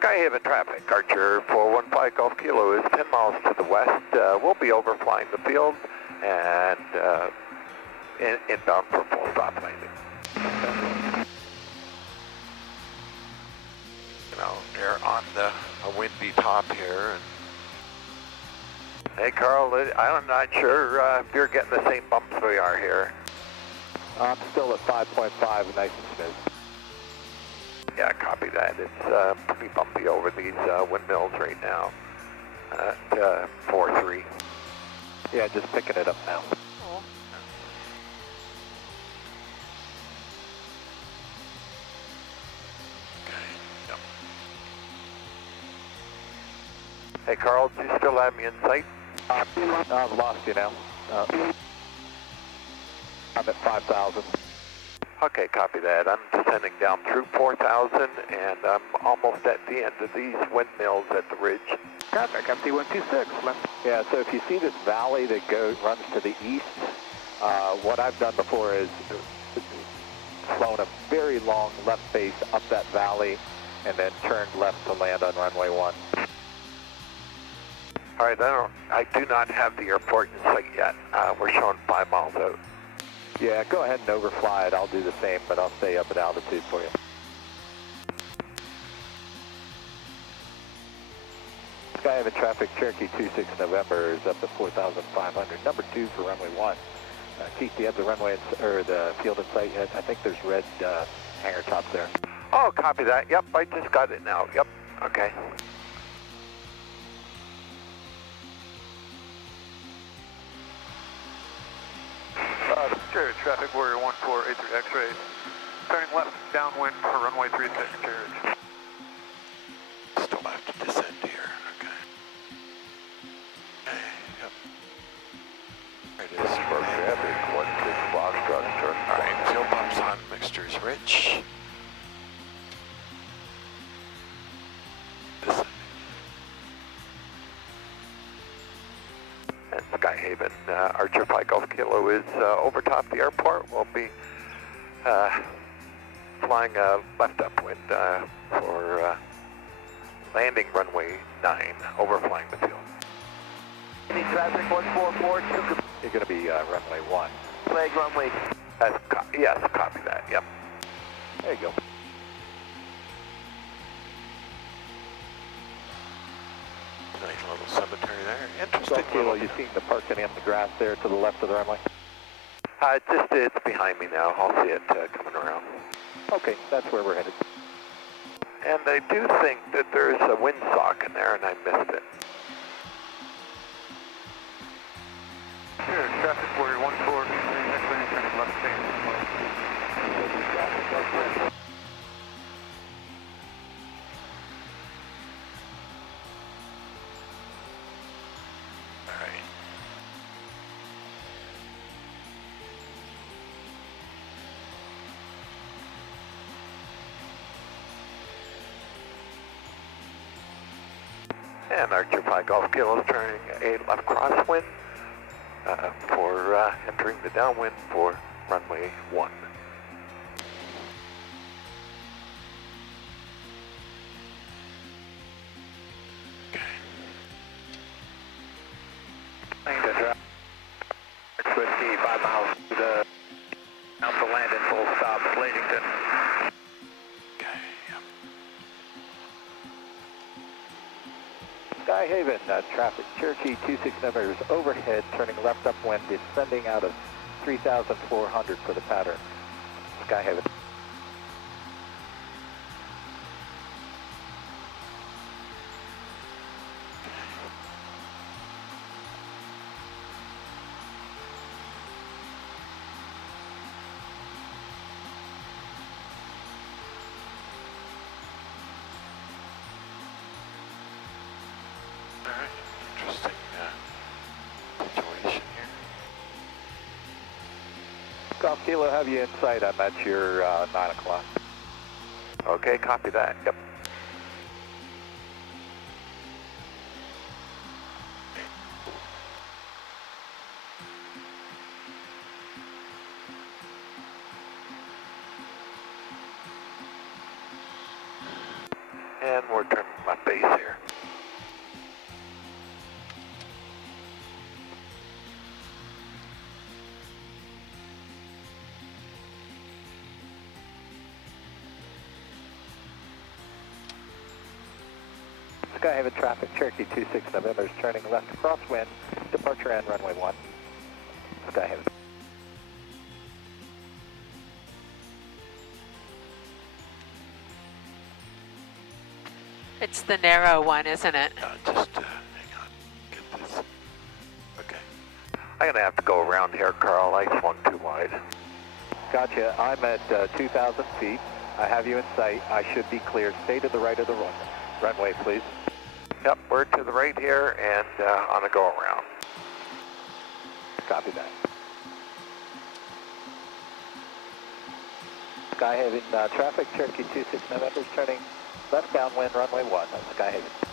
Skyhaven traffic, Archer 415 Golf Kilo is 10 miles to the west. We'll be overflying the field and inbound for full stop landing. You know, they're on a windy top here. Hey Carl, I'm not sure if you're getting the same bumps we are here. I'm still at 5.5, nice and smooth. Yeah, copy that. It's pretty bumpy over these windmills right now at 4-3. Yeah, just picking it up now. Oh. Okay, yep. Hey Carl, do you still have me in sight? I've lost you now. I'm at 5,000. Okay, copy that. I'm descending down through 4,000 and I'm almost at the end of these windmills at the ridge. Traffic, MT126. Yeah, so if you see this valley that runs to the east, what I've done before is flown a very long left face up that valley and then turned left to land on runway 1. All right, I do not have the airport in sight yet. We're showing 5 miles out. Yeah, go ahead and overfly it. I'll do the same, but I'll stay up at altitude for you. Skyhaven traffic, Cherokee 26 November is up to 4,500. Number 2 for runway 1. Keith, do you have the runway or the field in sight yet? I think there's red hangar tops there. Oh, copy that. Yep, I just got it now. Yep, okay. Carriage traffic, Warrior 1483 X-ray. Turning left downwind for runway 36, carriage. Still have to descend here, okay. Yep. There it is. For traffic, 16 Foxtrot, turn. All right, fuel pumps on, mixtures rich. Descending. And Skyhaven, Archer 5 Golf Kilo is over top the airport. We'll be flying left upwind for landing runway 9, overflying the field. Any traffic 144, You're going to be runway 1. flag runway. Yes, copy that, yep. There you go. Nice little cemetery there. Interesting. Golf Kilo, you seen the parking in the grass there to the left of the runway? It's behind me now. I'll see it coming around. Okay, that's where we're headed. And I do think that there's a windsock in there, and I missed it. Here, traffic, Warrior 1483 X-ray, turning left face. All right. And Archer 5 Golf Kilo is turning a left crosswind for entering the downwind for runway 1. Whiskey, 5 miles to the Alpha Landing, full stop, Bladington. Okay, yep. Skyhaven traffic, Cherokee 26 November is overhead, turning left upwind, descending out of 3,400 for the pattern. Skyhaven. Alright, interesting situation here. Golf Kilo, have you in sight? I'm at your 9 o'clock. Okay, copy that, yep. And we're turning base here. Skyhaven traffic, Cherokee 26 November is turning left crosswind, departure and runway 1. Skyhaven. It's the narrow one, isn't it? Just hang on. Get this. Okay. I'm going to have to go around here, Carl. I swung too wide. Gotcha. I'm at 2,000 feet. I have you in sight. I should be clear. Stay to the right of the runway, please. Yep, we're to the right here and on a go around. Copy that. Skyhaven traffic, Cherokee 26 November is turning left downwind, runway 1. Skyhaven.